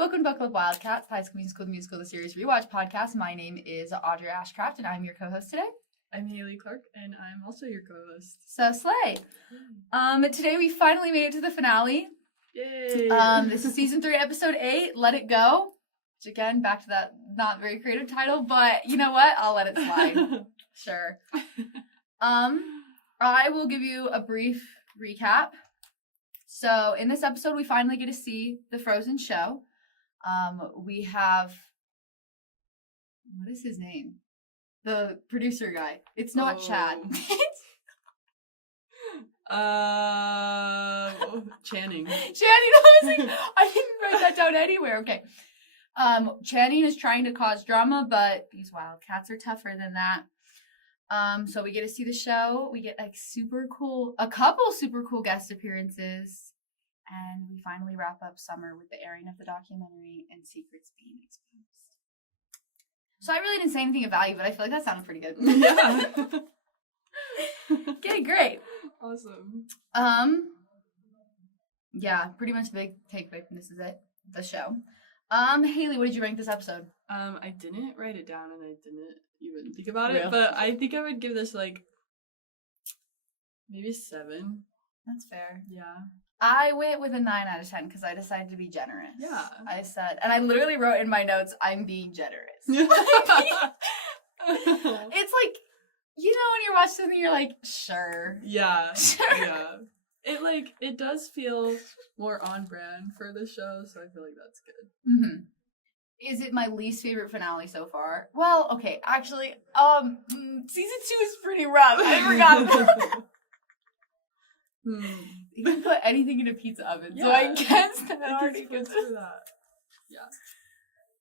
welcome to Buckle Up Wildcats, High School Musical, the series Rewatch podcast. My name is Audrey Ashcraft, and I'm your co-host today. I'm Haley Clark, and I'm also your co-host. So, slay. Today we finally made it to the finale. Yay! This is season 3, episode 8, Let It Go. Which, again, back to that not very creative title, but you know what? I'll let it slide. Sure. I will give you a brief recap. So, in this episode, we finally get to see the Frozen show. We have, what is his name? The producer guy. It's not Chad. Channing. Channing, I didn't write that down anywhere. Okay. Channing is trying to cause drama, but these wildcats are tougher than that. So we get to see the show. We get a couple super cool guest appearances. And we finally wrap up summer with the airing of the documentary and secrets being exposed. So I really didn't say anything of value, but I feel like that sounded pretty good. Yeah. Okay, great. Awesome. Yeah, pretty much the big takeaway from this is it. The show. Haley, what did you rank this episode? I didn't write it down and I didn't even think about Real? it, but I think I would give this maybe 7. That's fair. Yeah. I went with a 9 out of 10 because I decided to be generous. Yeah. I said, and I literally wrote in my notes, I'm being generous. It's like, you know, when you watch something, you're like, sure. Yeah. Sure. Yeah. It does feel more on brand for the show, so I feel like that's good. Mm-hmm. Is it my least favorite finale so far? Well, okay, actually, season 2 is pretty rough. I forgot. You can put anything in a pizza oven, so I guess that already gets for that. Yeah.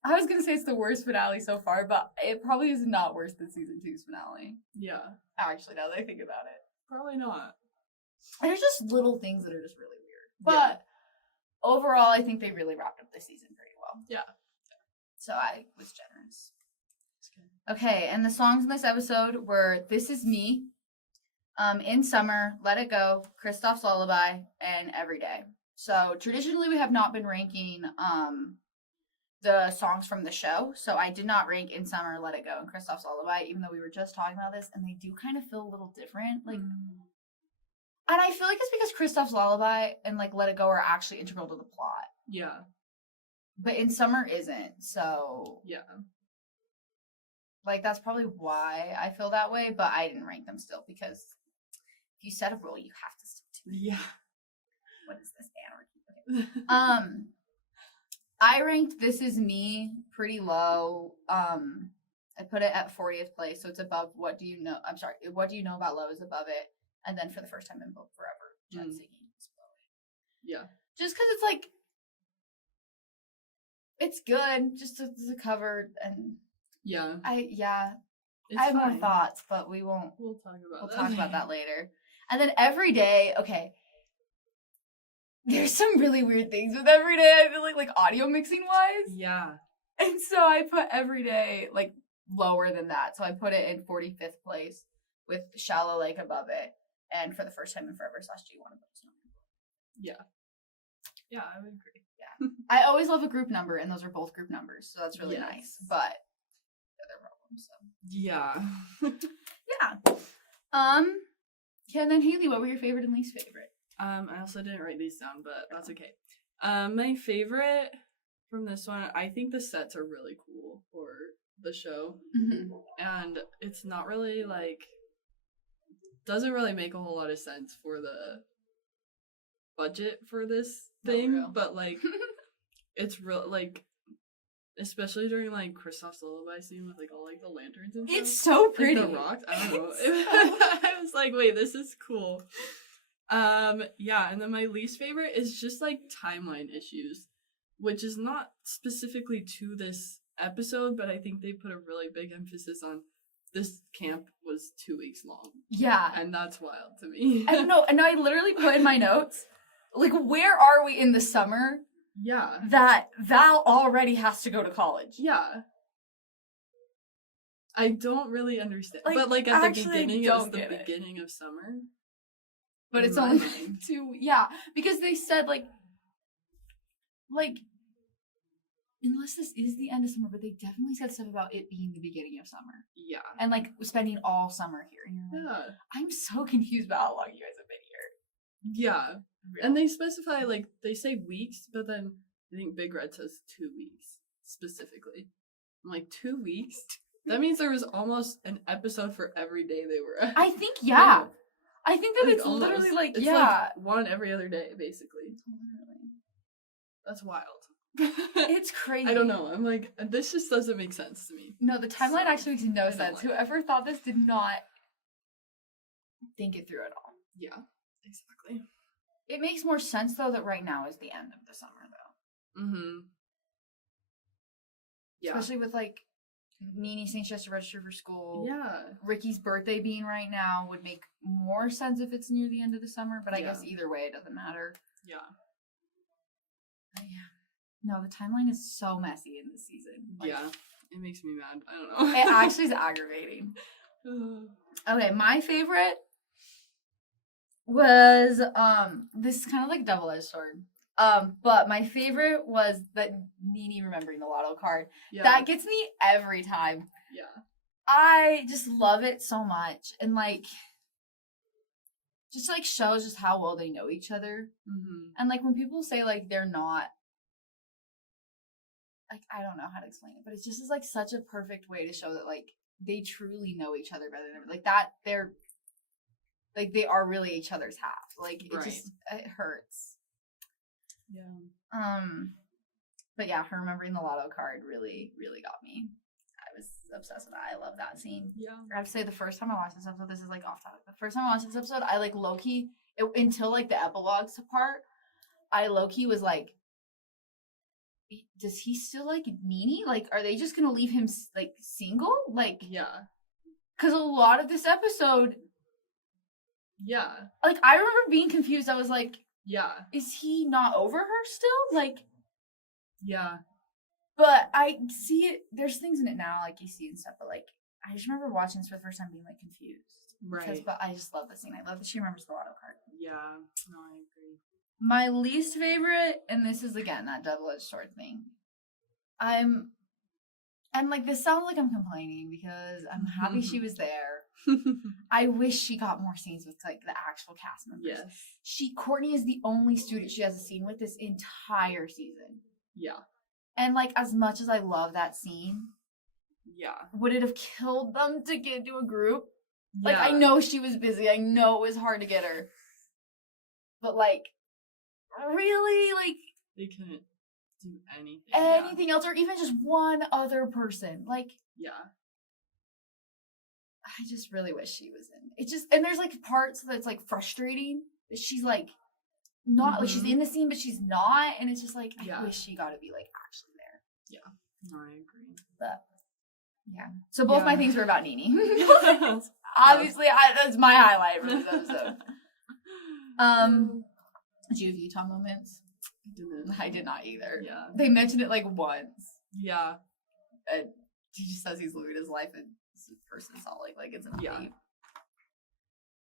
I was gonna say it's the worst finale so far, but it probably is not worse than season 2's finale. Yeah. Actually, now that I think about it. Probably not. There's just little things that are just really weird. But overall, I think they really wrapped up this season pretty well. Yeah. So I was generous. Okay, and the songs in this episode were This Is Me, In Summer, Let It Go, Kristoff's Lullaby, and Every Day. So traditionally we have not been ranking the songs from the show. So I did not rank In Summer, Let It Go, and Kristoff's Lullaby, even though we were just talking about this, and they do kind of feel a little different. And I feel like it's because Kristoff's Lullaby and Let It Go are actually integral to the plot. Yeah. But In Summer isn't, so yeah. That's probably why I feel that way, but I didn't rank them still because if you set a rule, you have to stick to it. Yeah. What is this anarchy? Okay. I ranked This Is Me pretty low. I put it at 40th place, so it's above What Do You Know About Love is above it. And then For the First Time in Forever, Jen singing is below it. Yeah. Just because it's it's good, just as a cover, and yeah. I have more thoughts, but we won't. We'll talk about that later. And then Every Day, okay. There's some really weird things with Every Day, I feel like audio mixing wise. Yeah. And so I put Every Day lower than that. So I put it in 45th place with Shallow Lake above it, and For the First Time in Forever / G1 above it. Yeah. Yeah, I would agree. Yeah. I always love a group number, and those are both group numbers, so that's really nice. But other problems. So. Yeah. Yeah. Yeah, and then Haley, what were your favorite and least favorite? I also didn't write these down, but that's okay. My favorite from this one, I think the sets are really cool for the show. Mm-hmm. And it's not really doesn't really make a whole lot of sense for the budget for this thing, but it's real, especially during Kristoff's Lullaby scene with all the lanterns and stuff. It's so pretty. The rocks. I don't know. I was like, wait, this is cool. Yeah, and then my least favorite is just timeline issues, which is not specifically to this episode, but I think they put a really big emphasis on this camp was 2 weeks long. Yeah. And that's wild to me. I don't know, and I literally put in my notes, where are we in the summer? Yeah. That Val already has to go to college. Yeah. I don't really understand. But at the beginning, it was the beginning of summer. But it's only 2, because they said unless this is the end of summer, but they definitely said stuff about it being the beginning of summer. Yeah. And, like, spending all summer here. And you're like, Yeah. I'm so confused about how long you guys have been here. Yeah. And they specify, like, they say weeks, but then I think Big Red says 2 weeks specifically. I'm like, 2 weeks? That means there was almost an episode for every day they were at. I think, yeah. I think that Like, it's almost. literally like, It's yeah. like one every other day, basically. Literally. That's wild. It's crazy. I don't know. I'm like, this just doesn't make sense to me. No, the timeline actually makes no I don't sense. like it. Whoever thought this did not think it through at all. Yeah, exactly. It makes more sense, though, that right now is the end of the summer, though. Mm-hmm. Yeah. Especially with, like, Nini saying she has to register for school. Yeah. Ricky's birthday being right now would make more sense if it's near the end of the summer, but I guess Yeah. either way, it doesn't matter. Yeah. But yeah. No, the timeline is so messy in this season. Like, Yeah. It makes me mad. I don't know. It actually is aggravating. Okay, my favorite was, this is kind of like double-edged sword. But my favorite was that Nini remembering the lotto card. Yeah. That gets me every time. Yeah. I just love it so much. And, like, just, like, shows just how well they know each other. Mm-hmm. And, like, when people say, like, they're not, like, I don't know how to explain it, but it just is, like, such a perfect way to show that, like, they truly know each other better than ever. Like, that, they're, like, they are really each other's half. Like, it just, it hurts. Yeah. But yeah, her remembering the lotto card really, really got me. I was obsessed with that. I love that scene. Yeah. I have to say, the first time I watched this episode, this is, like, off topic. The first time I watched this episode, I, like, low-key, until, like, the epilogues part, I low-key was, like, does he still like Nini? Like, are they just gonna leave him, like, single? Like, Yeah. because a lot of this episode, Yeah. like, I remember being confused. I was like, Yeah. is he not over her still? Like, Yeah. but I see it, there's things in it now, like, you see and stuff, but, like, I just remember watching this for the first time being, like, confused. Right. But I just love the scene. I love that she remembers the lotto card. Yeah. No, I agree. My least favorite, and this is, again, that double-edged sword thing. I'm like, this sounds like I'm complaining because I'm happy she was there. I wish she got more scenes with, like, the actual cast members. Yes. Courtney is the only student she has a scene with this entire season. Yeah. And, like, as much as I love that scene, Yeah. would it have killed them to get into a group? Like, Yeah. I know she was busy. I know it was hard to get her. But, like, really? Like, They couldn't do anything. anything else, or even just one other person. Like, Yeah. I just really wish she was in it. Just, and there's, like, parts that's, like, frustrating that she's, like, not, like, she's in the scene, but she's not, and it's just, like, I wish she got to be, like, actually there. No, I agree. But, yeah. So both my Yeah. things were about Nini. Obviously, that's my highlight for this episode. Did you have Utah moments? I did not either. Yeah. They mentioned it, like, once. Yeah. He just says he's living his life in person Salt Lake, like, it's an Yeah.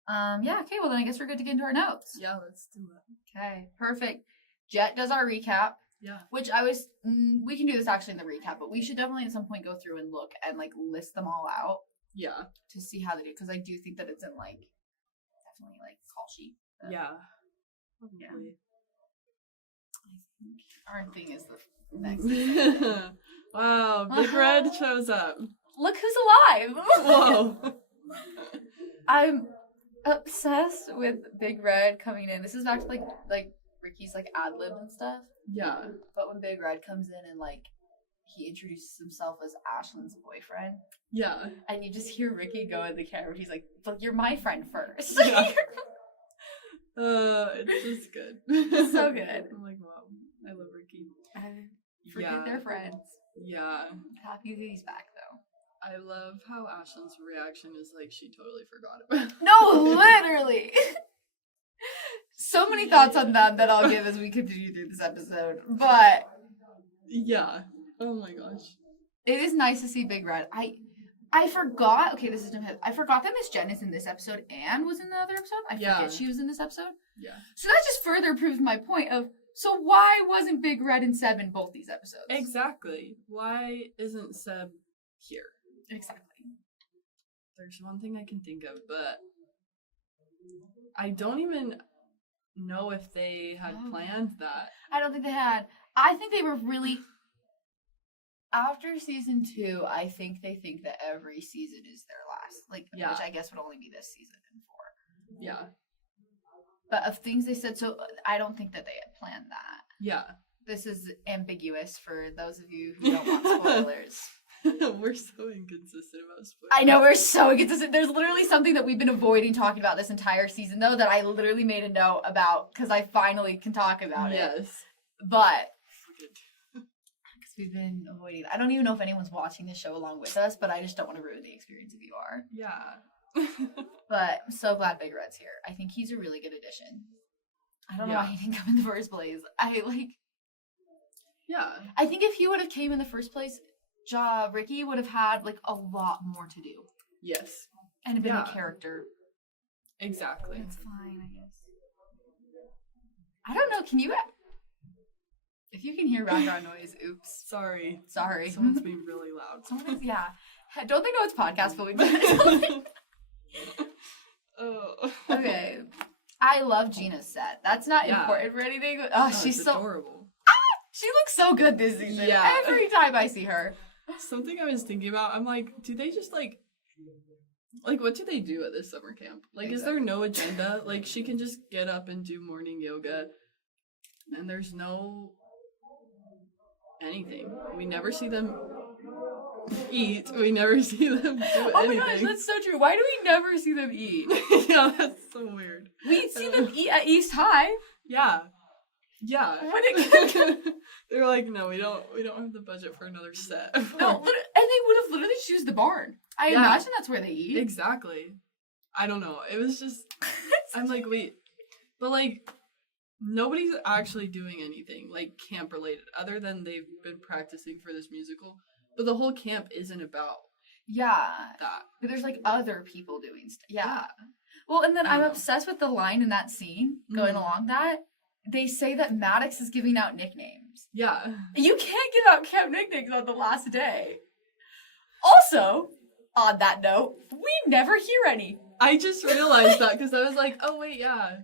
update. Yeah, okay, well then I guess we're good to get into our notes. Yeah, let's do it. Okay, perfect. Jet does our recap, Yeah. which we can do this actually in the recap, but we should definitely at some point go through and look and, like, list them all out Yeah. to see how they do, because I do think that it's in, like, definitely, like, call sheet. But Yeah. Yeah. Probably. I think our thing is the next. Wow, Big Red shows up. Look who's alive! Whoa. I'm obsessed with Big Red coming in. This is back to, like Ricky's, like, ad-lib and stuff. Yeah. But when Big Red comes in and, like, he introduces himself as Ashlyn's boyfriend, Yeah. and you just hear Ricky go in the camera. He's like, "But you're my friend first." Yeah. It's just good. It's so good. I'm like, wow, I love Ricky. Forget their friends. Yeah. Happy that he's back, though. I love how Ashlyn's reaction is like she totally forgot about it. No, literally. So many thoughts on that I'll give as we continue through this episode. But Yeah. Oh my gosh. it is nice to see Big Red. I forgot. Okay, this is I forgot that Miss Jen is in this episode and was in the other episode. I forget she was in this episode. Yeah. So that just further proves my point of So why wasn't Big Red and Seb in both these episodes? Exactly. Why isn't Seb here? Exactly. There's one thing I can think of, but I don't even know if they had planned that. I don't think they had. I think they were really... After season 2, I think they think that every season is their last. Like, which I guess would only be this season and 4. Yeah. But of things they said, so I don't think that they had planned that. Yeah. This is ambiguous for those of you who don't want spoilers. We're so inconsistent about spoilers. I know, we're so inconsistent. There's literally something that we've been avoiding talking about this entire season, though, that I literally made a note about because I finally can talk about it. Yes. But because we've been avoiding, I don't even know if anyone's watching this show along with us, but I just don't want to ruin the experience if you are. Yeah. But I'm so glad Big Red's here. I think he's a really good addition. I don't know why he didn't come in the first place. Yeah. I think if he would have came in the first place, Ricky would have had like a lot more to do. Yes. And been a character. Exactly. It's fine, I guess. I don't know, can you... If you can hear background noise, oops. Sorry. Someone's being really loud. Don't they know it's podcast, but we do. Oh. Okay. I love Gina's set. That's not important for anything. Oh, she's so adorable. She looks so good this season. Yeah. Every time I see her. Something I was thinking about, I'm like, do they just like what do they do at this summer camp? Like, Is there no agenda? Like, she can just get up and do morning yoga, and there's no anything. We never see them eat. We never see them do anything. Oh my gosh, that's so true. Why do we never see them eat? Yeah, that's so weird. We see them eat at East High. Yeah. Yeah. They're like, no, we don't have the budget for another set. No, and they would have literally just used the barn. I imagine that's where they eat. Exactly. I don't know. It was just I'm like, wait. But like nobody's actually doing anything like camp related other than they've been practicing for this musical. But the whole camp isn't about that. But there's like other people doing stuff. Yeah. Well, and then I'm obsessed with the line in that scene going along that. They say that Maddox is giving out nicknames. Yeah. You can't give out camp nicknames on the last day. Also, on that note, we never hear any. I just realized that because I was like, oh wait, yeah.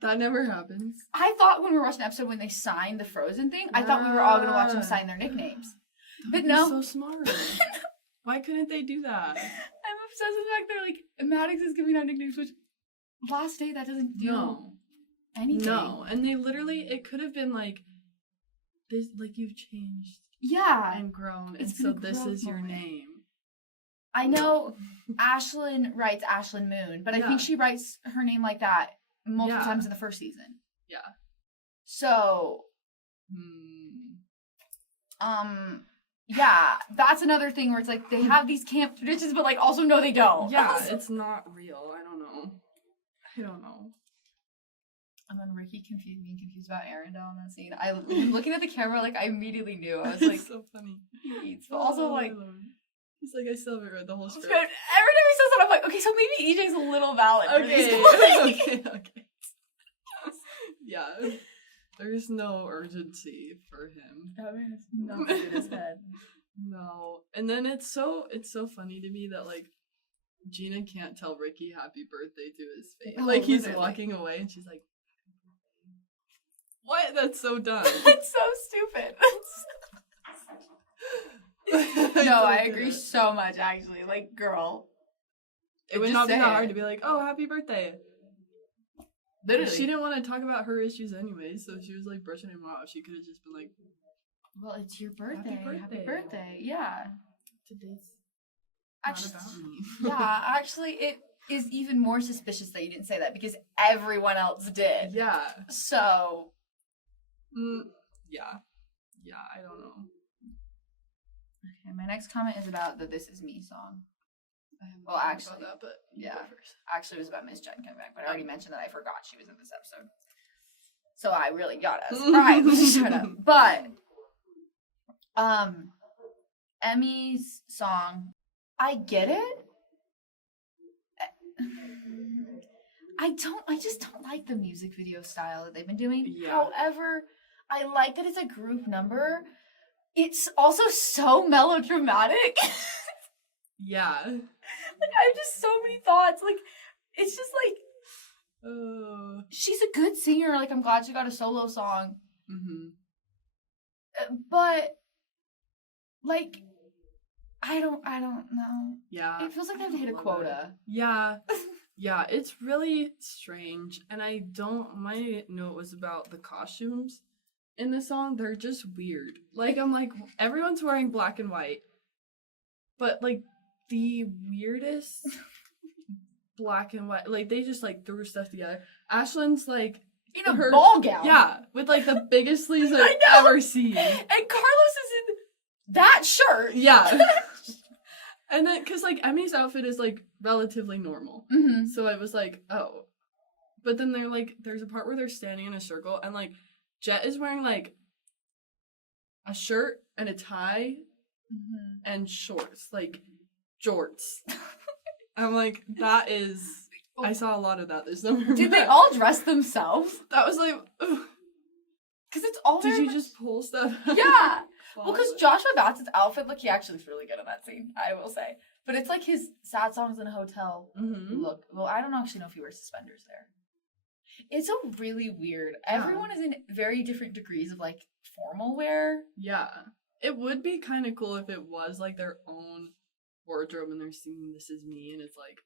That never happens. I thought when we were watching the episode when they signed the Frozen thing, I thought we were all going to watch them sign their nicknames. But no. So smart. Why couldn't they do that? I'm obsessed with the fact they're like, Maddox is giving out nicknames, which last day that doesn't do anything. No, and they literally, it could have been like, this, like you've changed. Yeah. And grown, and so this is your name. I know Ashlyn writes Ashlyn Moon, but I think she writes her name like that multiple times in the first season. Yeah. So, yeah, that's another thing where it's like they have these camp traditions, but like also no, they don't. Yeah, it's not real. I don't know. And then Ricky being confused about Arendelle in that scene. I looking at the camera, like I immediately knew. I was like, so funny. He eats, but also like, he's like, I still haven't read the whole script. Every time he says that, I'm like, okay, so maybe EJ's a little valid. Okay. Yeah, there's no urgency for him. That man is nothing in his head. No, and then it's so funny to me that like Gina can't tell Ricky happy birthday to his face. Oh, like he's walking away, and she's like, "What? That's so dumb. It's so stupid." No, I agree so much. Actually, like, girl, it would not be that hard to be like, "Oh, happy birthday." Literally, she didn't want to talk about her issues anyway, so she was like brushing him off. She could have just been like, "Well, it's your birthday. Happy birthday. Yeah." Today's actually, not about me. Yeah, actually, it is even more suspicious that you didn't say that because everyone else did. Yeah. So. Yeah, I don't know. Okay, my next comment is about the "This Is Me" song. Well, actually, about that, but actually, it was about Miss Jen coming back, but I already mentioned that I forgot she was in this episode, so I really got a surprise. Shut up. But, Emmy's song, I get it. I just don't like the music video style that they've been doing. Yeah. However, I like that it's a group number. It's also so melodramatic. Yeah. Like, I have just so many thoughts. Like, it's just like, she's a good singer. Like, I'm glad she got a solo song. Mm-hmm. But, like, I don't know. Yeah. It feels like they have to hit a quota. Yeah. Yeah, it's really strange. And my note was about the costumes in the song. They're just weird. Like, I'm like, everyone's wearing black and white. But, like, the weirdest black and white, like, they just, like, threw stuff together. Ashlyn's, like, In a ball gown. Yeah, with, like, the biggest sleeves I've ever seen. And Carlos is in that shirt. Yeah. And then, because, like, Emmy's outfit is, like, relatively normal. Mm-hmm. So I was like, oh. But then they're, like, there's a part where they're standing in a circle, and, like, Jet is wearing, like, a shirt and a tie and shorts. Like, jorts. I'm like, that is... I saw a lot of that this summer. Did they all dress themselves? That was like... Because it's all Did very you much... just pull stuff? Yeah. Well, because Joshua Bassett's outfit, look, he actually looks really good in that scene, I will say. But it's like his sad songs in a hotel look. Well, I don't actually know if he wears suspenders there. It's a really weird... Yeah. Everyone is in very different degrees of, like, formal wear. Yeah. It would be kind of cool if it was, like, their own wardrobe and they're singing This Is Me and it's, like,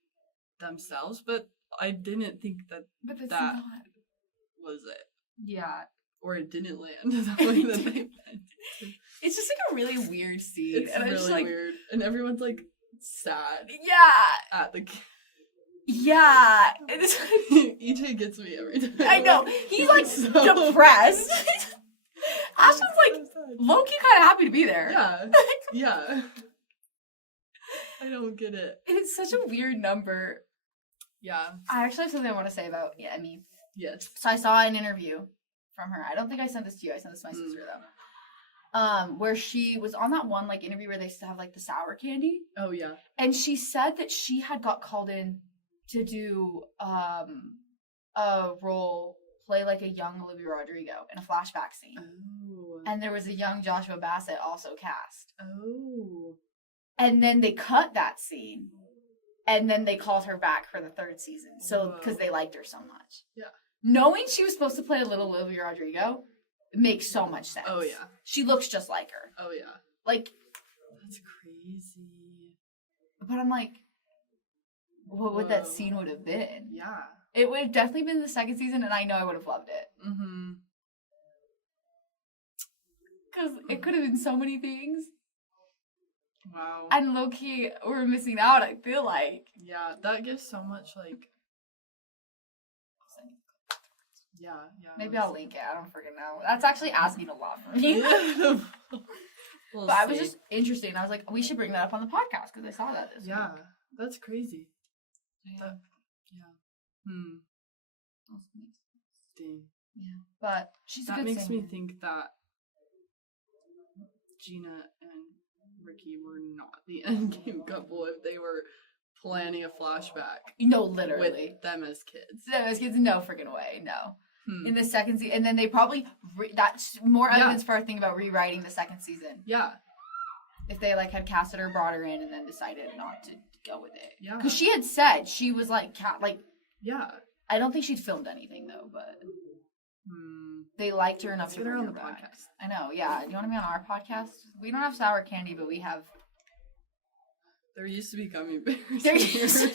themselves. But I didn't think that that was it. Yeah. Or it didn't land the way that they meant it. It's just, like, a really weird scene. It's and really just, like, weird. And everyone's, like, sad. Yeah. At the... Yeah. It's EJ gets me every time. I know. He's, like, so depressed. Ashton's, like, low-key kind of happy to be there. Yeah. Yeah. I don't get it. It's such a weird number. Yeah. I actually have something I want to say about Emmy. Yes. So I saw an interview from her. I don't think I sent this to you. I sent this to my sister, though. Where she was on that one, like, interview where they used to have, like, the sour candy. Oh, yeah. And she said that she had got called in to do a role, play, like, a young Olivia Rodrigo in a flashback scene. Oh. And there was a young Joshua Bassett also cast. Oh. And then they cut that scene. And then they called her back for the third season. So, because they liked her so much. Yeah. Knowing she was supposed to play a little Olivia Rodrigo makes so much sense. Oh, yeah. She looks just like her. Oh, yeah. Like. That's crazy. But I'm like, what would that scene would have been? Yeah. It would have definitely been the second season, and I know I would have loved it. Mm-hmm. Because it could have been so many things. Wow. And low-key, we're missing out, I feel like. Yeah, that gives so much, like... Yeah. Maybe I'll link it. I don't freaking know. That's actually asking a lot from me. We'll but I was just interested, and I was like, we should bring that up on the podcast, because I saw that this week. That's crazy. Yeah. Dang. Yeah. But she's a that good makes singer. me think that Gina and Ricky were not the endgame couple if they were planning a flashback. No, literally. With them as kids. Them as kids, no freaking way, no. In the second season, and then they probably, that's more evidence for our thing about rewriting the second season. Yeah. If they, like, had casted her, brought her in, and then decided not to go with it. Yeah. Because she had said she was, like, yeah. I don't think she'd filmed anything, though, but they liked her enough to get bring her on her the back. podcast. I know, yeah. You want to be on our podcast? We don't have sour candy, but we have... There used to be gummy bears.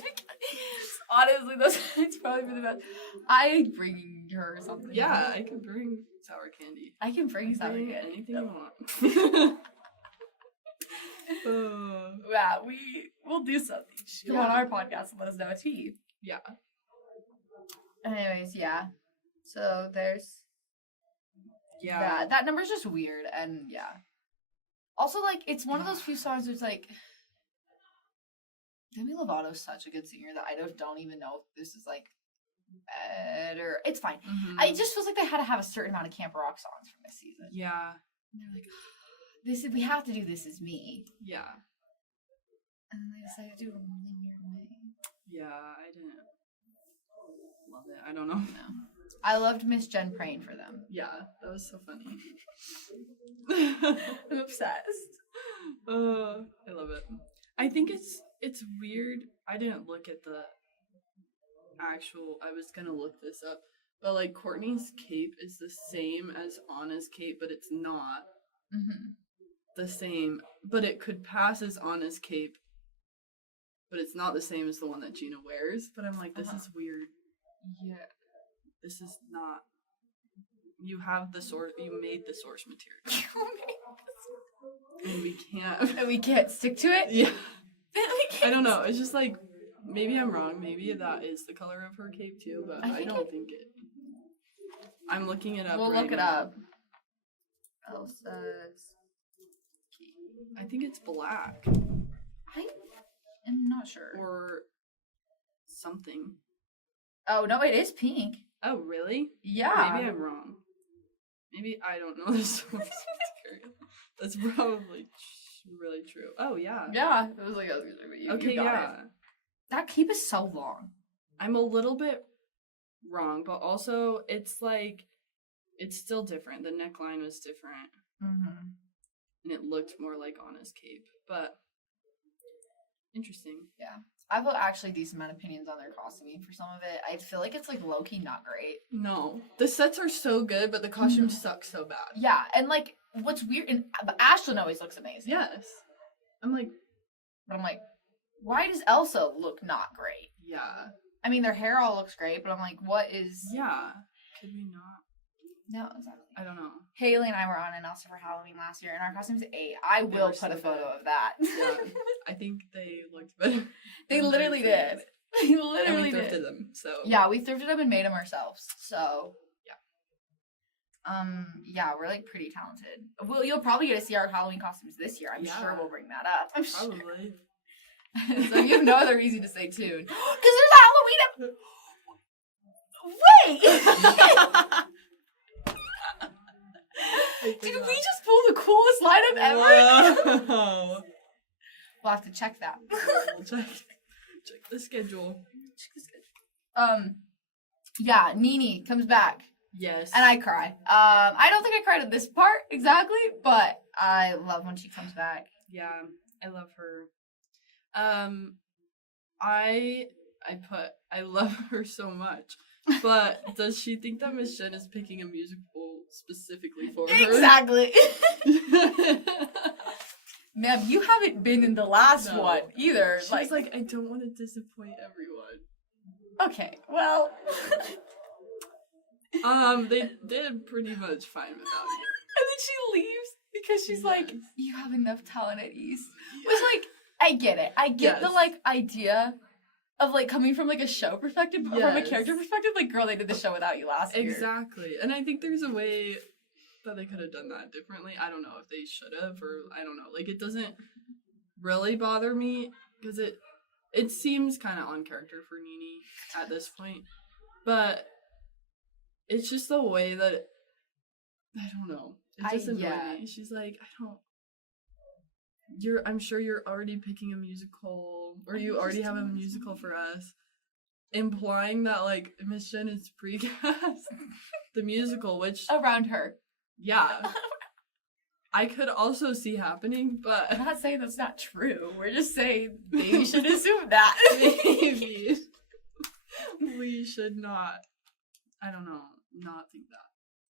Honestly, it's probably the best. I bring her something. Yeah, I can bring sour candy. I can bring sour candy. Anything you want. Yeah, we'll do something. Come on our podcast and let us know a tea. Yeah. Anyways, yeah. So there's that number's just weird, and yeah. Also, like, it's one of those few songs where it's like, Demi Lovato's such a good singer that I don't even know if this is, like, better. It's fine. Mm-hmm. It just feels like they had to have a certain amount of camp rock songs from this season. Yeah. And they're like, we have to do This Is Me. Yeah. And then they decided to do it in a really weird way. Yeah, I didn't. love it. I don't know. No. I loved Miss Jen praying for them. Yeah, that was so funny. I'm obsessed. I love it. I think it's weird. I didn't look at the actual. I was gonna look this up, but like Courtney's cape is the same as Anna's cape, but it's not the same. But it could pass as Anna's cape, but it's not the same as the one that Gina wears. But I'm like, this is weird. Yeah, this is not. You have the source. You made the source material. And we can't. And we can't stick to it? Yeah. I don't know. It's just like, maybe I'm wrong. Maybe that is the color of her cape too, but I don't think it. I'm looking it up. We'll right look it now. up. Elsa's cape. I think it's black. I am not sure. Or something. Oh, no, it is pink. Oh, really? Yeah. Maybe I'm wrong. Maybe I don't know the source material. That's probably really true. Oh, yeah. Yeah. It was like, I was gonna say, but you got yeah. it. That cape is so long. I'm a little bit wrong, but also it's like, it's still different. The neckline was different. And it looked more like Anna's cape. But, interesting. Yeah. I have actually decent amount of opinions on their costuming for some of it. I feel like it's like low-key not great. No. The sets are so good, but the costumes suck so bad. Yeah, and like what's weird, and Ashlyn always looks amazing. Yes. I'm like, why does Elsa look not great? yeah. I mean, their hair all looks great, but I'm like, what is? Yeah. Could we not? No, exactly. I don't know. Haley and I were on an Elsa for Halloween last year, and our costumes ate. I will were put so a photo good. of that. Yeah. I think they looked better. They than literally their did. friends. They literally And we thrifted did. them, so. Yeah, we thrifted them and made them ourselves. So Yeah. Yeah, we're like pretty talented. Well, you'll probably get to see our Halloween costumes this year. I'm sure we'll bring that up. I'm sure. Probably. So you have no other reason to say tuned. Because there's a Halloween Wait! Did we just pull the coolest lineup ever? Whoa. We'll have to check that. We'll check the schedule. Yeah, Nini comes back. Yes. And I cry. I don't think I cried at this part exactly, but I love when she comes back. Yeah, I love her. I love her so much. But does she think that Miss Jen is picking a musical specifically for her? Exactly. Ma'am, you haven't been in the last one either. She's like, I don't want to disappoint everyone. Okay, well. They did pretty much fine without you. And then she leaves because she's like, you have enough talent at East. Which, like, I get it. I get the, like, idea of, like, coming from, like, a show perspective, but from a character perspective, like, girl, they did the show without you last year. Exactly. And I think there's a way that they could have done that differently. I don't know if they should have, or I don't know. Like, it doesn't really bother me, because it seems kind of on character for Nini at this point. But it's just the way that, I don't know. It just annoyed me. She's like, I'm sure you're already picking a musical, or you already have a musical for us, implying that, like, Miss Jen is precast the musical, which... Around her. Yeah. I could also see happening, but... I'm not saying that's not true. We're just saying maybe you should assume that. Maybe. We should not, I don't know, not think that.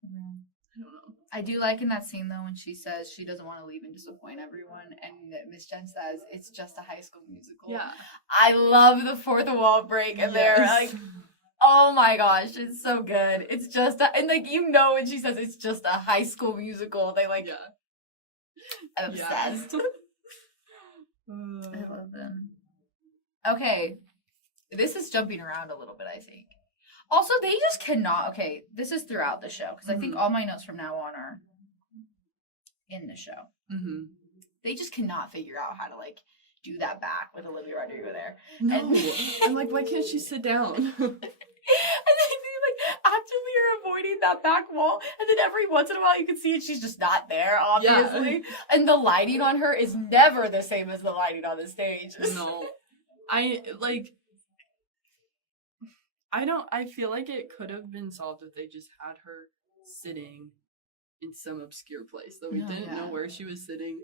I don't know. I do like in that scene, though, when she says she doesn't want to leave and disappoint everyone, and Miss Jen says, it's just a High School Musical. Yeah. I love the fourth wall break, and they're like, oh my gosh, it's so good. It's just, and like, you know when she says it's just a High School Musical, they like, I'm obsessed. I love them. Okay, this is jumping around a little bit, I think. Also, they just cannot, okay, this is throughout the show, because I think all my notes from now on are in the show. They just cannot figure out how to, like, do that back with Olivia Rodrigo there. No. And I'm like, why can't she sit down? And they like actively are avoiding that back wall, and then every once in a while you can see it, she's just not there, obviously. Yeah. And the lighting on her is never the same as the lighting on the stage. No. I, like... I feel like it could have been solved if they just had her sitting in some obscure place that we didn't know where she was sitting.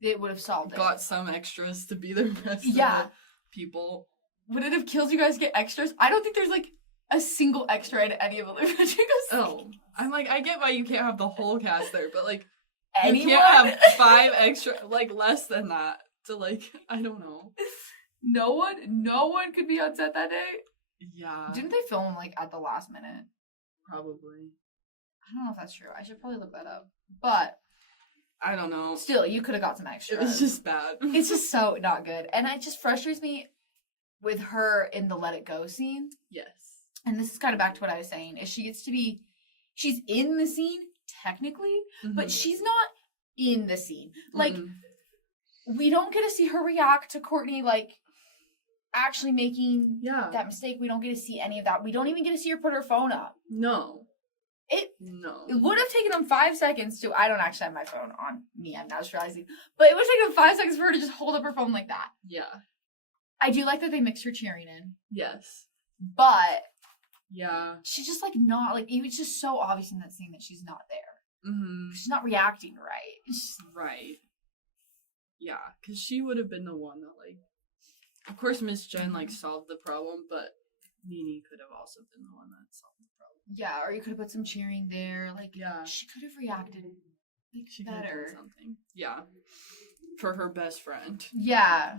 It would have solved it. Got some extras to be the rest of the people. Would it have killed you guys to get extras? I don't think there's like a single extra in any of Olivia Rodrigo's. Oh, I'm like, I get why you can't have the whole cast there, but like, Anyone? you can't have 5 extra, like less than that to like, I don't know. No one could be on set that day. Yeah. Didn't they film like at the last minute? Probably. I don't know if that's true. I should probably look that up. But I don't know. Still, you could have got some extras. It was just bad. It's just so not good. And it just frustrates me with her in the Let It Go scene. Yes. And this is kind of back to what I was saying, is she's in the scene, technically, but she's not in the scene. Like, we don't get to see her react to Courtney, like, actually making that mistake. We don't get to see any of that. We don't even get to see her put her phone up. No. It would have taken them 5 seconds to, I don't actually have my phone on me, I'm now just realizing, but it would take them 5 seconds for her to just hold up her phone like that. Yeah. I do like that they mixed her cheering in. Yes. But yeah, she's just like not, like, it was just so obvious in that scene that she's not there. Mm-hmm. She's not reacting right. Right. Yeah, because she would have been the one that, like, of course Miss Jen, like, solved the problem, but Nini could have also been the one that solved the problem. Yeah, or you could have put some cheering there. Like, yeah, she could have reacted like, she better. Could have done something. Yeah. For her best friend. Yeah.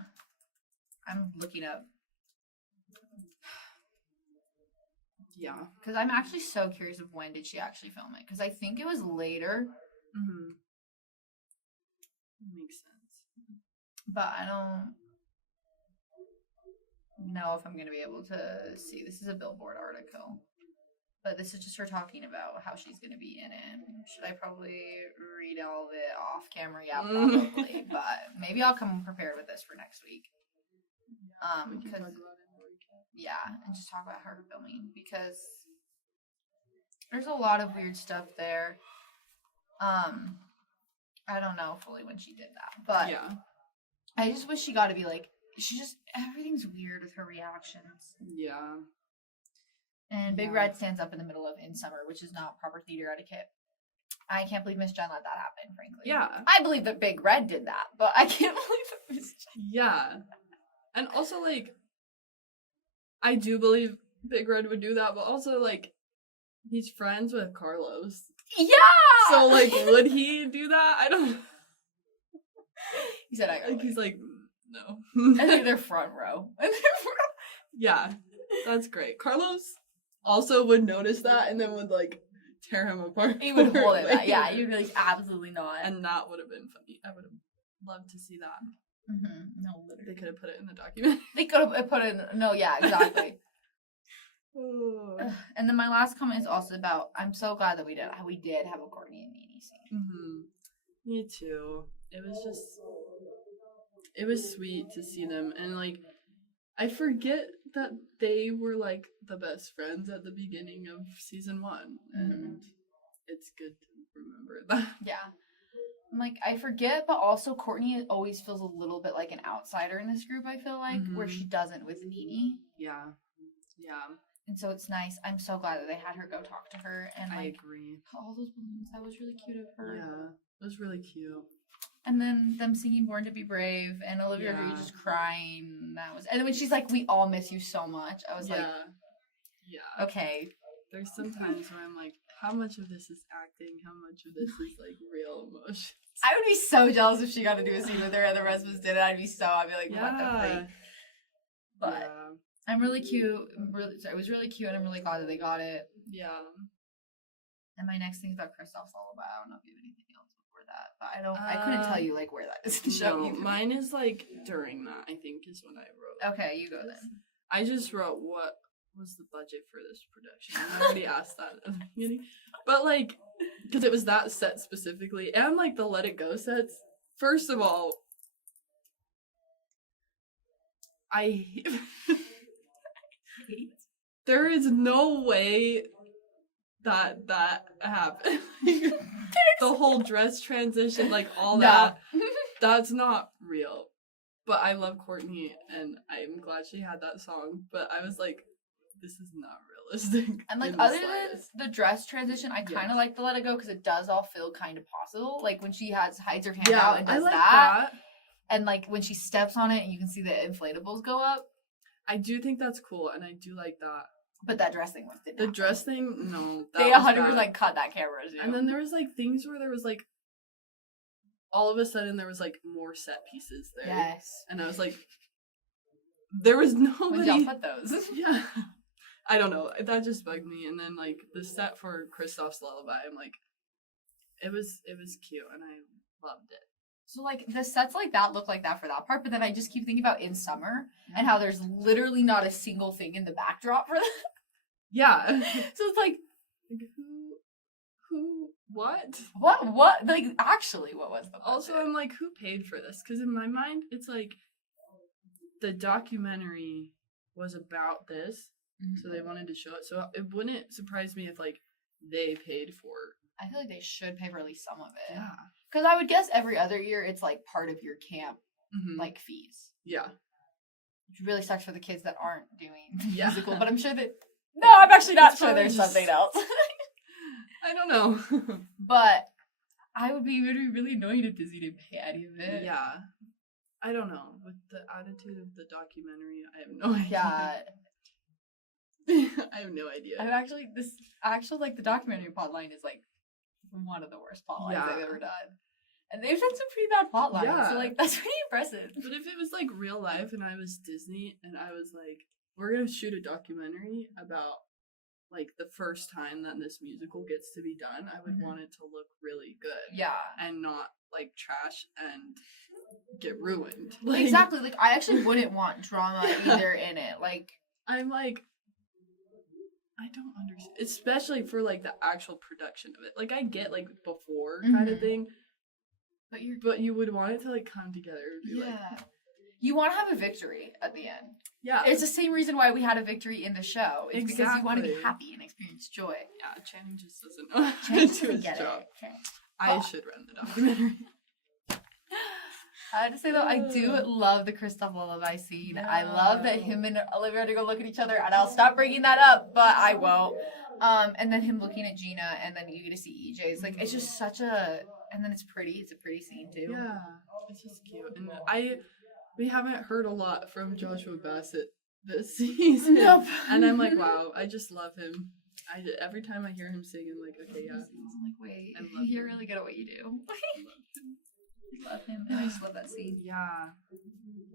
I'm looking up. Yeah. Because I'm actually so curious of when did she actually film it. Because I think it was later. Mm-hmm. Makes sense. But I don't know if I'm going to be able to see. This is a Billboard article. But this is just her talking about how she's going to be in it. Should I probably read all of it off camera? Yeah, probably. But maybe I'll come prepared with this for next week. Because and just talk about her filming, because there's a lot of weird stuff there. I don't know fully when she did that, but I just wish she got to be like, everything's weird with her reactions. Yeah. And Big Red stands up in the middle of In Summer, which is not proper theater etiquette. I can't believe Miss Jen let that happen, frankly. Yeah. I believe that Big Red did that, but I can't believe that Miss Jen. Yeah. And also, like, I do believe Big Red would do that, but also, like, he's friends with Carlos. Yeah! So, like, would he do that? I don't know. He said, I like, he's like, no. I think they're front row. Yeah, that's great. Carlos also would notice that and then would, like, tear him apart. He would hold it. Like, yeah, you'd be like, absolutely not. And that would have been funny. I would have loved to see that. Mm-hmm. No, literally. They could have put it in the document. They could have put it in. No, yeah, exactly. And then my last comment is also about, I'm so glad that we did have a Courtney and Nini scene. Mm-hmm. Me too. It was sweet to see them, and like, I forget that they were like the best friends at the beginning of season 1, and it's good to remember that. Yeah. I'm like, I forget, but also Courtney always feels a little bit like an outsider in this group, I feel like, where she doesn't with Nini. Yeah. Yeah. And so it's nice. I'm so glad that they had her go talk to her. And like, I agree. All those balloons, that was really cute of her. Yeah, it was really cute. And then them singing Born to Be Brave and Olivia Rodrigo just crying. And then when she's like, we all miss you so much. I was like, yeah. Okay. There's some times where I'm like, how much of this is acting? How much of this is like real emotion? I would be so jealous if she got to do a scene with her and the rest of us did it. I'd be like, what the freak? But I'm really cute. It was really cute, and I'm really glad that they got it. Yeah. And my next thing is about Kristoff's Lullaby. I don't know if you have anything else before that, but I couldn't tell you like where that is in the show. No, mine is like during that, I think, is when I wrote. Okay, you go then. I just wrote what was the budget for this production. I already asked that at the beginning. But like, because it was that set specifically, and like the Let It Go sets. First of all, there is no way that happened. The whole dress transition, like all that, that's not real. But I love Courtney, and I'm glad she had that song. But I was like, this is not realistic. And like in the other slightest. than the dress transition, I kind of like the Let It Go because it does all feel kind of possible. Like when she hides her hand out and does I like that, and like when she steps on it and you can see the inflatables go up. I do think that's cool, and I do like that. But that dress thing was didn't The happen. dress thing, no. They 100% cut that camera too. And then there was like things where there was like, all of a sudden there was like more set pieces there. Yes. And I was like, there was nobody. When y'all put those? Yeah. I don't know. That just bugged me. And then like the set for Kristoff's Lullaby, I'm like, it was cute and I loved it. So like the sets like that look like that for that part, but then I just keep thinking about In Summer and how there's literally not a single thing in the backdrop for that. Yeah. So it's like who, what? What? Like actually, what was the budget? Also, I'm like, who paid for this? Because in my mind, it's like the documentary was about this. So they wanted to show it. So it wouldn't surprise me if, like, they paid for it. I feel like they should pay for at least some of it. Yeah. Because I would guess every other year it's, like, part of your camp, like, fees. Yeah. Which really sucks for the kids that aren't doing the Yeah. musical. But I'm sure that... No, I'm actually not It's sure probably there's just- something else. I don't know. But it would be really annoying if Disney didn't pay any of it. Yeah. I don't know. With the attitude of the documentary, I have no idea. Yeah. I have no idea. I'm actually, like, the documentary plotline is, like, one of the worst plotlines they've ever done. And they've done some pretty bad plotlines, Yeah. so, like, that's pretty impressive. But if it was, like, real life and I was Disney and I was like, we're going to shoot a documentary about, like, the first time that this musical gets to be done, I would want it to look really good. Yeah. And not, like, trash and get ruined. Like, Exactly. Like, I actually wouldn't want drama either in it. Like, I'm like, I don't understand. Especially for, like, the actual production of it. Like, I get, like, before kind of thing. But you would want it to, like, come together. And be like, you want to have a victory at the end. yeah. It's the same reason why we had a victory in the show. It's because you want to be Exactly. happy and experience joy. Yeah, Channing just doesn't know how Channing to do doesn't his get job. it. I should run the documentary. I have to say, though, I do love the Kristoff Lullaby scene. Yeah. I love that him and Olivia Rodrigo look at each other, and I'll stop bringing that up, but I won't. And then him looking at Gina, and then you get to see EJ. It's like, it's just such a... And then it's pretty. It's a pretty scene, too. Yeah, it's just cute. And we haven't heard a lot from Joshua Bassett this season. Nope. And I'm like, wow, I just love him. Every time I hear him sing, I'm like, okay, yeah. I'm like, wait, I love you're him. really good at what you do. I Love him. And I just love that scene. Yeah.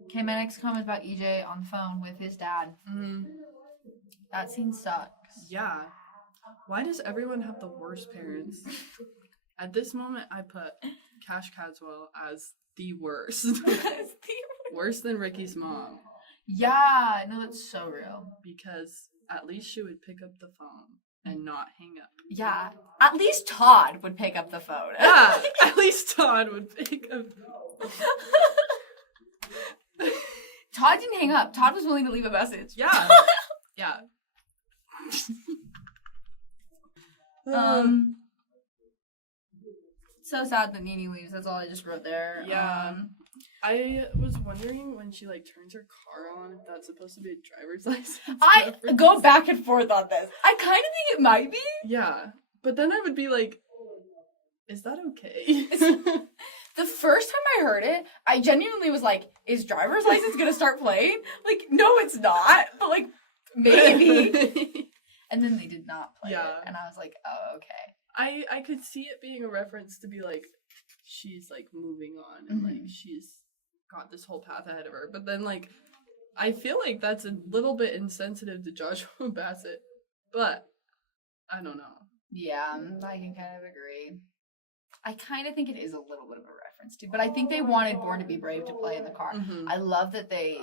Okay, my next comment is about EJ on the phone with his dad. That scene sucks. Yeah. Why does everyone have the worst parents? At this moment, I put Cash Caswell as the worst. Worse than Ricky's mom. Yeah, no, that's so real. Because at least she would pick up the phone and not hang up. Yeah, at least Todd would pick up the phone. Yeah, at least Todd would pick up the phone. Todd didn't hang up. Todd was willing to leave a message. Yeah. Yeah. So sad that Nini leaves. That's all I just wrote there. Yeah. I was wondering when she, like, turns her car on if that's supposed to be a driver's license. I reference. go back and forth on this. I kind of think it might be. Yeah. But then I would be like, is that okay? The first time I heard it, I genuinely was like, is driver's license gonna start playing? Like, no, it's not. But, like, maybe. And then they did not play it. And I was like, oh, okay. I could see it being a reference to be like, she's, like, moving on and, like, she's got this whole path ahead of her. But then, like, I feel like that's a little bit insensitive to Joshua Bassett. But I don't know. Yeah, I can kind of agree. I kind of think it is a little bit of a reference to, but I think they wanted Born to Be Brave to play in the car. I love that they,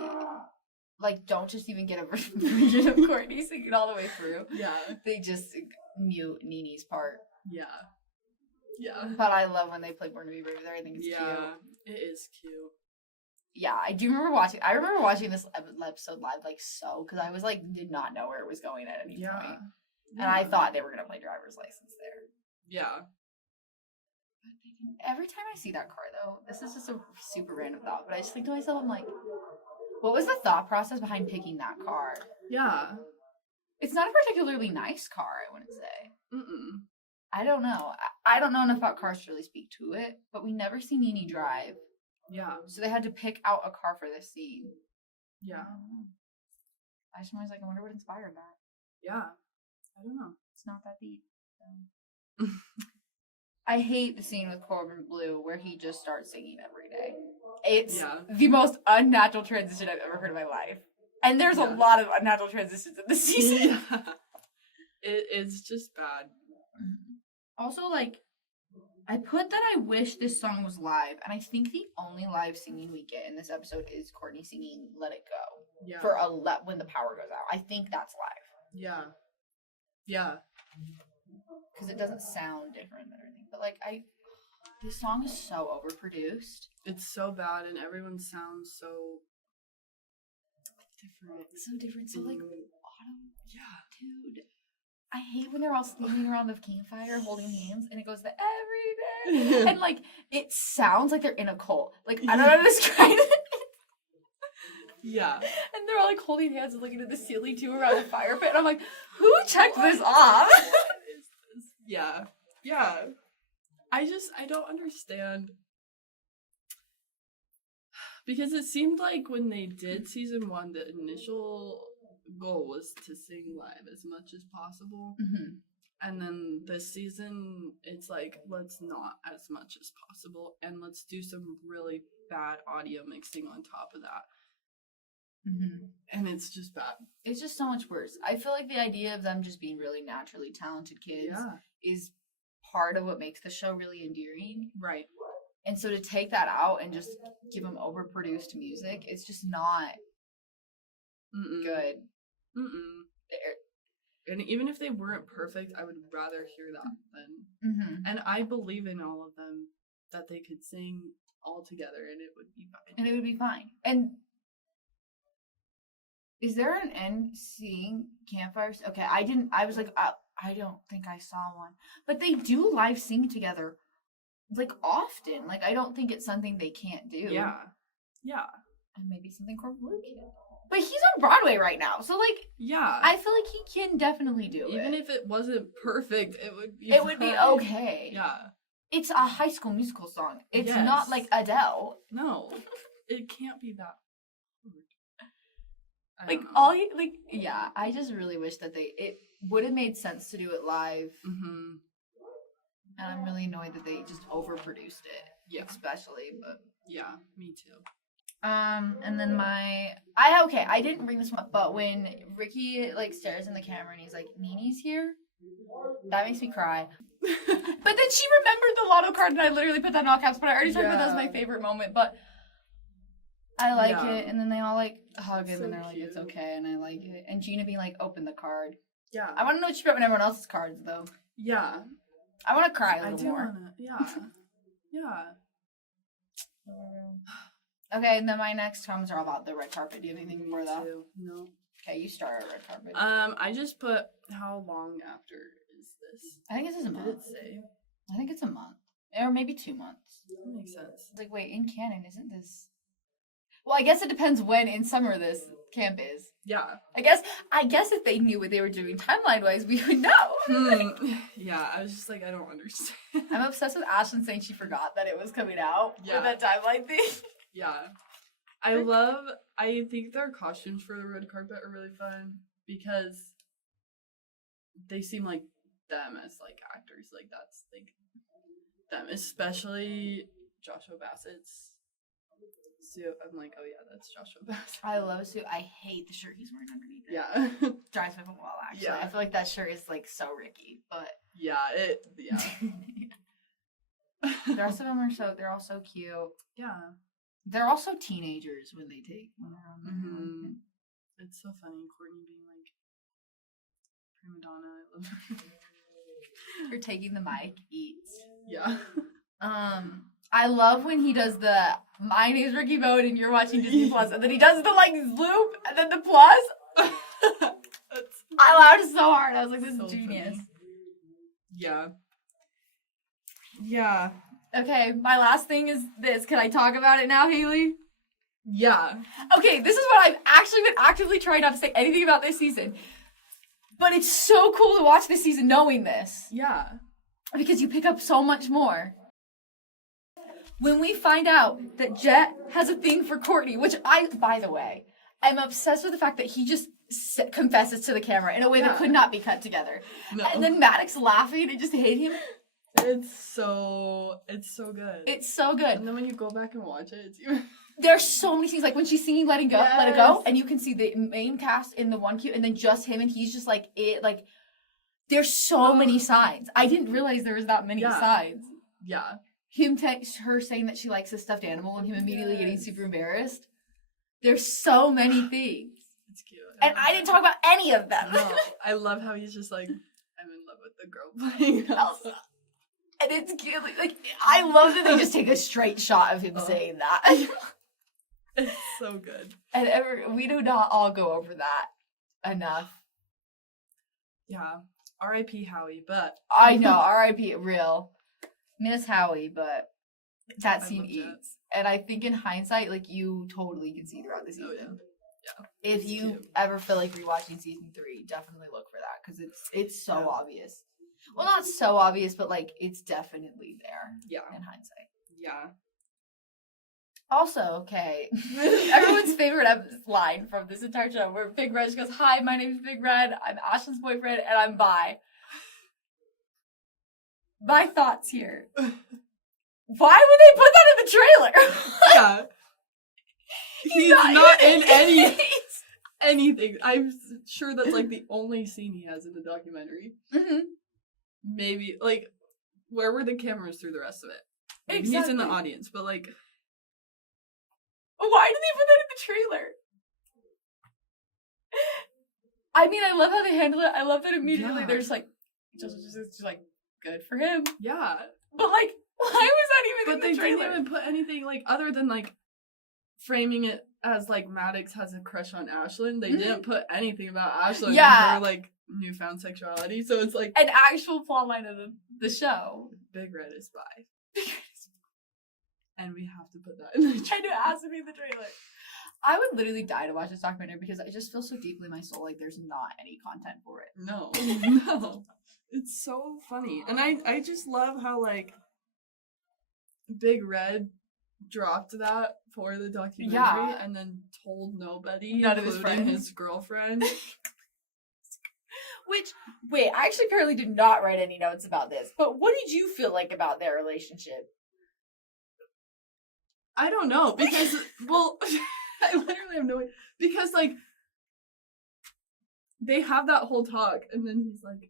like, don't just even get a version of Courtney singing all the way through. Yeah. They just mute Nini's part. Yeah. Yeah. But I love when they play Born to Be Brave there. I think it's cute. It is cute. Yeah, I remember watching this episode live, like, because I was, like, did not know where it was going at any point. And I thought they were going to play driver's license there. Yeah. But they Every time I see that car, though, this is just a super random thought, but I just think to myself, I'm like, what was the thought process behind picking that car? Yeah. It's not a particularly nice car, I wouldn't say. Mm-mm. I don't know. I don't know enough about cars to really speak to it, but we never see Nini drive. Yeah. So they had to pick out a car for this scene. Yeah. I don't know. I just was like, I wonder what inspired that. Yeah. I don't know. It's not that deep. So. I hate the scene with Corbin Blue where he just starts singing every day. It's the most unnatural transition I've ever heard in my life. And there's a lot of unnatural transitions in this season. Yeah. It's just bad. Also, like, I put that I wish this song was live, and I think the only live singing we get in this episode is Courtney singing "Let It Go" for when the power goes out. I think that's live. Yeah. Yeah. Because it doesn't sound different than anything. But like, this song is so overproduced. It's so bad, and everyone sounds so different. So different. So like, autumn. Yeah. Dude. I hate when they're all standing around the campfire holding hands and it goes to every day. And like, it sounds like they're in a cult. Like, I don't know how to describe it. Yeah. And they're all like holding hands and looking at the ceiling too around the fire pit. And I'm like, who checked this off? What is this? Yeah. Yeah. I don't understand. Because it seemed like when they did season 1, the initial goal was to sing live as much as possible. Mm-hmm. And then this season, it's like, let's not as much as possible. And let's do some really bad audio mixing on top of that. Mm-hmm. And it's just bad. It's just so much worse. I feel like the idea of them just being really naturally talented kids is part of what makes the show really endearing. Right. And so to take that out and just give them overproduced music, it's just not good. Mm-mm. And even if they weren't perfect, I would rather hear that than. Mm-hmm. And I believe in all of them that they could sing all together and it would be fine. And it would be fine. And is there an end seeing campfires? Okay, I was like, I don't think I saw one. But they do live sing together, like, often. Like, I don't think it's something they can't do. Yeah. Yeah. And maybe something Corbin Blue can. But he's on Broadway right now, so, like, yeah, I feel like he can definitely do it. Even if it wasn't perfect, it would be would be okay. Yeah. It's a High School Musical song. It's not like Adele. No. It can't be that. Like, I just really wish that it would have made sense to do it live. Mm-hmm. And I'm really annoyed that they just overproduced it. Yeah. Especially, but. Yeah, me too. And then I didn't bring this up, but when Ricky, like, stares in the camera and he's like, Nini's here? That makes me cry. But then she remembered the lotto card and I literally put that in all caps, but I already talked about that as my favorite moment, but I like it. And then they all, like, hug and then they're like, it's okay, and I like it. And Gina being like, open the card. Yeah. I want to know what she wrote on everyone else's cards, though. Yeah. I want to cry a little more. Yeah. Yeah. Okay, and then my next comments are all about the red carpet. Do you have anything more, though? No. Okay, you start our red carpet. I just put, how long after is this? I think this is a month. Did it say? I think it's a month. Or maybe 2 months. That makes sense. It's like, wait, in canon, isn't this... Well, I guess it depends when in summer this camp is. Yeah. I guess if they knew what they were doing timeline-wise, we would know. Yeah, I was just like, I don't understand. I'm obsessed with Ashlyn saying she forgot that it was coming out with that timeline thing. Yeah. I think their costumes for the red carpet are really fun because they seem like them as, like, actors. Like, that's, like, them. Especially Joshua Bassett's suit. I'm like, oh yeah, that's Joshua Bassett. I love suit. I hate the shirt he's wearing underneath it. Yeah. Drives me up a wall, actually. Yeah. I feel like that shirt is, like, so Ricky, but... Yeah. The rest of them they're all so cute. Yeah. They're also teenagers when they're on there. Mm-hmm. It's so funny, Courtney being like, prima donna, I love her. For taking the mic, eats. Yeah. I love when he does the, my name's Ricky Mode and you're watching Disney Plus, and then he does the, like, loop, and then the plus. I laughed so hard. I was like, this is genius. Funny. Yeah. Yeah. Okay, my last thing is this. Can I talk about it now, Haley? Yeah. Okay, this is what I've actually been actively trying not to say anything about this season. But it's so cool to watch this season knowing this. Yeah. Because you pick up so much more. When we find out that Jet has a thing for Courtney, which by the way, I'm obsessed with the fact that he just confesses to the camera in a way that could not be cut together. No. And then Maddox laughing and just hating him. It's so good. It's so good. And then when you go back and watch it, it's even... There's so many scenes, like when she's singing Let It Go, Yes. Let It Go, and you can see the main cast in the one cue, and then just him, and he's just like, there's so many signs. I didn't realize there was that many signs. Yeah. Her saying that she likes a stuffed animal, and him immediately getting super embarrassed. There's so many things. It's cute. And I didn't talk about any of them. No, I love how he's just like, I'm in love with the girl playing Elsa. And it's cute. Like, I love that they just take a straight shot of him saying that. It's so good. And we do not all go over that enough. Yeah. R.I.P. Howie, but... I know, R.I.P. real. Miss Howie, but that scene eats. And I think in hindsight, like, you totally can see throughout the season. Oh, yeah. If you ever feel like rewatching season 3, definitely look for that, because it's so obvious. Well, not so obvious, but, like, it's definitely there. Yeah. In hindsight. Yeah. Also, okay, everyone's favorite line from this entire show, where Big Red just goes, "Hi, my name's Big Red, I'm Ashlyn's boyfriend, and I'm bi." My thoughts here. Why would they put that in the trailer? Yeah. He's not in anything. I'm sure that's, like, the only scene he has in the documentary. Mm-hmm. Maybe, like, where were the cameras through the rest of it? Maybe Exactly. he's in the audience, but, like... Why did they put that in the trailer? I mean, I love how they handle it. I love that immediately they're just like, just like, good for him. Yeah. But, like, why was that even in the trailer? But they didn't even put anything, like, other than, like, framing it as, like, Maddox has a crush on Ashlyn. They didn't put anything about Ashlyn and her, like, newfound sexuality. So it's, like... An actual plotline of the show. Big Red is bi. And we have to put that in the trailer. And it has to be in the trailer. I would literally die to watch this documentary because I just feel so deeply in my soul like there's not any content for it. No. No. It's so funny. And I just love how, like, Big Red dropped that for the documentary and then told nobody, none of his including friends. his girlfriend. Which, wait, I actually apparently did not write any notes about this, but what did you feel like about their relationship? I don't know, because, well, I literally have no idea. Because, like, they have that whole talk, and then he's like,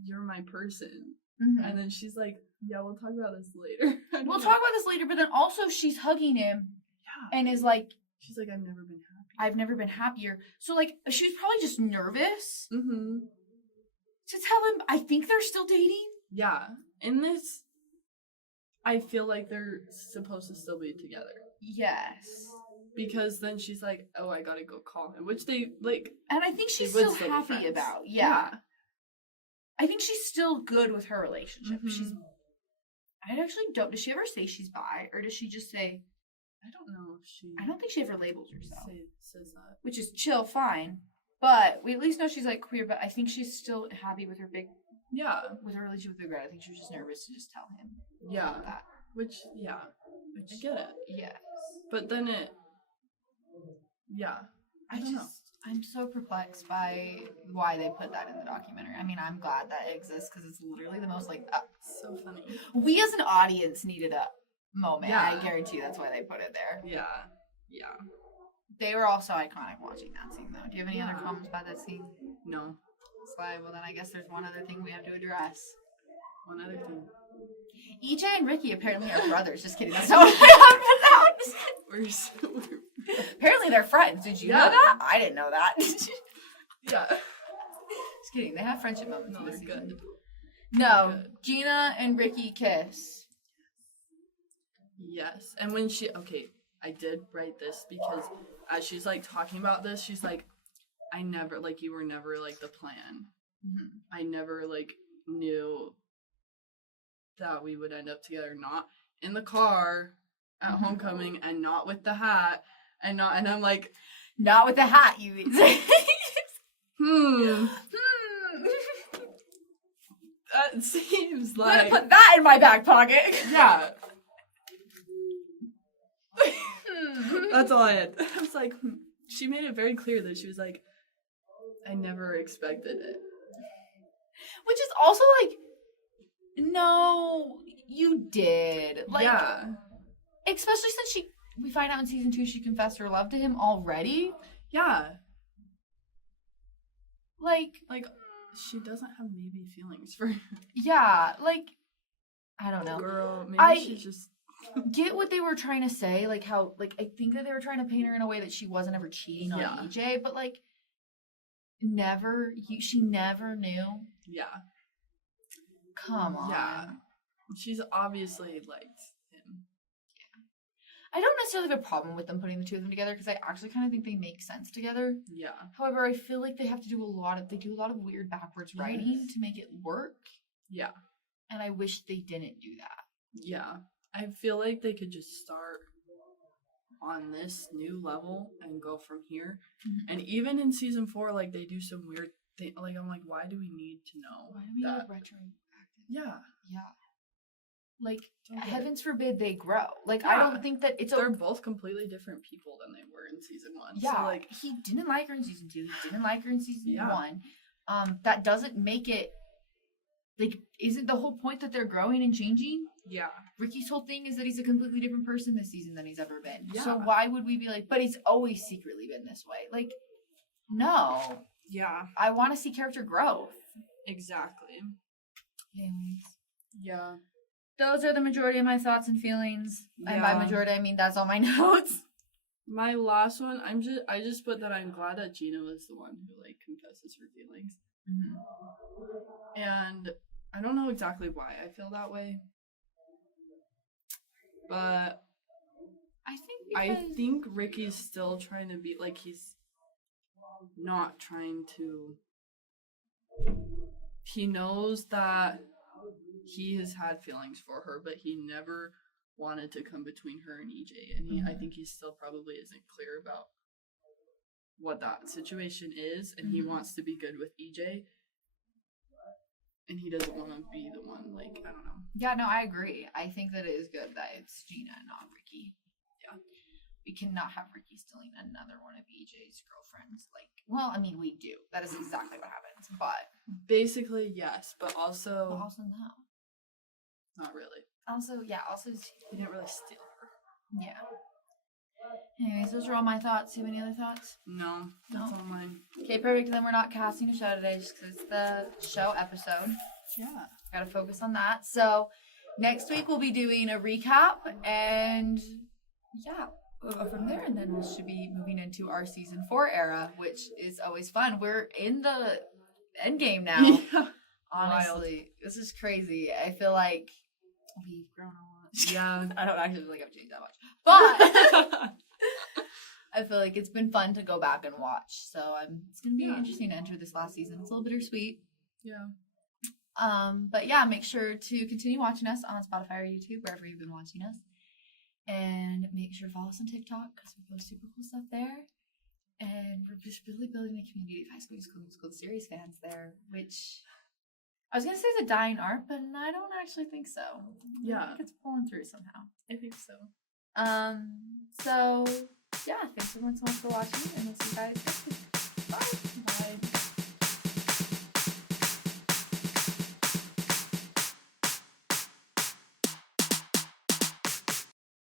"You're my person." Mm-hmm. And then she's like, "Yeah, we'll talk about this later." We'll talk about this later, but then also she's hugging him and is like, she's like, "I've never been happy. I've never been happier." So, like, she was probably just nervous Mm-hmm. to tell him, I think they're still dating. Yeah. In this, I feel like they're supposed to still be together. Yes. Because then she's like, "Oh, I gotta go call him," which they, like... And I think she's they would still be happy friends. about. Yeah. I think she's still good with her relationship. Mhm. I actually don't. Does she ever say she's bi? Or does she just say... I don't know if she... I don't think she ever labels herself. says that. Which is chill, fine. But we at least know she's, like, queer. But I think she's still happy with her Yeah. with her relationship with Big Red. I think she was just nervous to just tell him. Yeah. About that. Which, yeah. I get it. Yes. But then it... Yeah. I don't know. I'm so perplexed by why they put that in the documentary. I mean, I'm glad that it exists because it's literally the most, like... So funny. We as an audience needed a moment. Yeah. I guarantee that's why they put it there. Yeah. Yeah. They were also iconic watching that scene, though. Do you have any other Yeah. comments about that scene? No. Slide. Well, then I guess there's one other thing we have to address. One other thing. EJ and Ricky apparently are brothers. Just kidding. That's not what I We're Apparently they're friends. Did you know Yeah. that? I didn't know that. yeah. Just kidding. They have friendship moments. No, in this they're season. good. No, They're good. Gina and Ricky kiss. Yes. And when she... Okay, I did write this because as she's, like, talking about this, she's like, I never... Like, you were never, like, the plan. Mm-hmm. I never, like, knew that we would end up together, not in the car at homecoming and not with the hat and I'm like, not with the hat, you mean? That seems I'm like, gonna put that in my back pocket. yeah. That's all I had. I was like, she made it very clear that she was like, I never expected it. Which is also like, no, you did. Like, yeah. especially since we find out in season 2 she confessed her love to him already. Yeah. Like, she doesn't have maybe feelings for him. yeah, like, I don't know. Girl, maybe she just... get what they were trying to say, like how, like, I think that they were trying to paint her in a way that she wasn't ever cheating on EJ, but like, she never knew. Yeah. Come on. Yeah. She's obviously liked him. I don't necessarily have a problem with them putting the two of them together because I actually kind of think they make sense together. Yeah. However, I feel like they have to do a lot of weird backwards writing to make it work. Yeah. And I wish they didn't do that. Yeah. I feel like they could just start on this new level and go from here. Mm-hmm. And even in season 4, like, they do some weird thing. Like, I'm like, why do we need to know? Why do we need retroactive? Yeah. Yeah. Like, heavens forbid they grow. Like, I don't think that it's... They're both completely different people than they were in season 1. Yeah, so, like, he didn't like her in season 2. He didn't like her in season 1. That doesn't make it... Like, isn't the whole point that they're growing and changing? Yeah. Ricky's whole thing is that he's a completely different person this season than he's ever been. Yeah. So why would we be like, but he's always secretly been this way? Like, no. Yeah. I want to see character growth. Exactly. Anyways. Yeah. Those are the majority of my thoughts and feelings. Yeah. And by majority, I mean that's all my notes. My last one, I just put that I'm glad that Gina was the one who, like, confesses her feelings. Mm-hmm. And I don't know exactly why I feel that way. But I think Ricky's still trying to be, like, he's not trying to... He knows that he has had feelings for her, but he never wanted to come between her and EJ. And I think he still probably isn't clear about what that situation is. And he wants to be good with EJ. And he doesn't want to be the one, like, I don't know. Yeah, no, I agree. I think that it is good that it's Gina and not Ricky. Yeah. We cannot have Ricky stealing another one of EJ's girlfriends. Like, well, I mean, we do. That is exactly what happens. But basically, yes, but also... But also no. Not really. Also, yeah, also... He didn't really steal her. Yeah. Anyways, those are all my thoughts. Do you have any other thoughts? No, that's all mine. Okay, perfect. Then we're not casting a show today just because it's the show episode. Yeah. Gotta focus on that. So, next week we'll be doing a recap and... Yeah. We'll go from there, and then we should be moving into our season 4 era, which is always fun. We're in the end game now. Yeah. Honestly, wild. This is crazy. I feel like we've grown a lot. Yeah. I don't actually feel like I've changed that much, but I feel like it's been fun to go back and watch. So it's gonna be interesting to enter this last season. It's a little bittersweet. Yeah. But yeah, make sure to continue watching us on Spotify or YouTube, wherever you've been watching us. And make sure to follow us on TikTok because we post super cool stuff there. And we're just really building a community of High School Musical series fans there, which I was going to say is a dying art, but I don't actually think so. Yeah. I think it's pulling through somehow. I think so. So, yeah, thanks everyone so much for watching, and we'll see you guys next week. Bye. Bye.